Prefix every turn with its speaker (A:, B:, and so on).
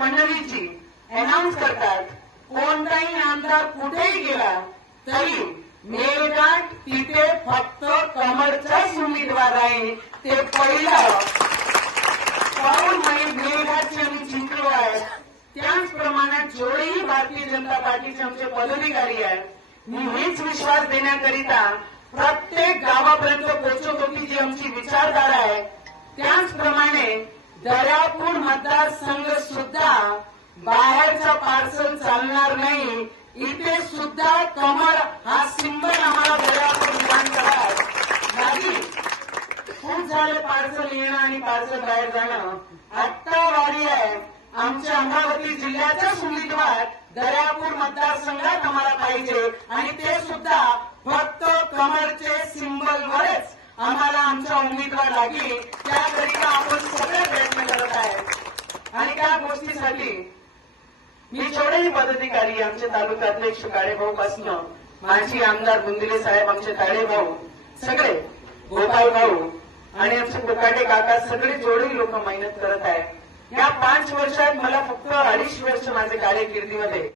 A: फडणवीसजी announce करतात. कोणताही आमदार कुठेही गेला तरी मेळघाट तिथे फक्त कमळचाच उमेदवार आहे. ते पहिलं पाऊल म्हणजे मेळघाटचे आम्ही जिंकलो आहे. त्याच प्रमाणात जेवढेही भारतीय जनता पार्टीचे आमचे पदाधिकारी आहेत. मी हेच विश्वास देण्याकरिता प्रत्येक गावापर्यंत दर्यापूर मतदारसंघ सुद्धा बाहेरचं पार्सल चालणार नाही. इथे सुद्धा कमळ हा सिंबल आम्हाला दर्यापूर खूप झालं पार्सल येणं आणि पार्सल बाहेर जाणं. आत्ता वारी आहे. आमच्या अमरावती जिल्ह्याचाच उमेदवार दर्यापूर मतदारसंघात आम्हाला पाहिजे. आणि ते सुद्धा फक्त कमळचे सिंबलवरच आम्हाला आमचा उमेदवार लागेल त्याकरिता आपण सगळे प्रयत्न करत आहे. आणि त्या गोष्टीसाठी मी जेवढेही पदाधिकारी आमचे तालुका अध्यक्ष काळेभाऊ पासनं माजी आमदार बुंदिले साहेब आमचे ताळेभाऊ सगळे गोपाल भाऊ आणि आमचे कोकाटे काका सगळे जेवढेही लोक मेहनत करत आहेत या पाच वर्षात मला फक्त अडीच वर्ष माझे कार्यकिर्दीमध्ये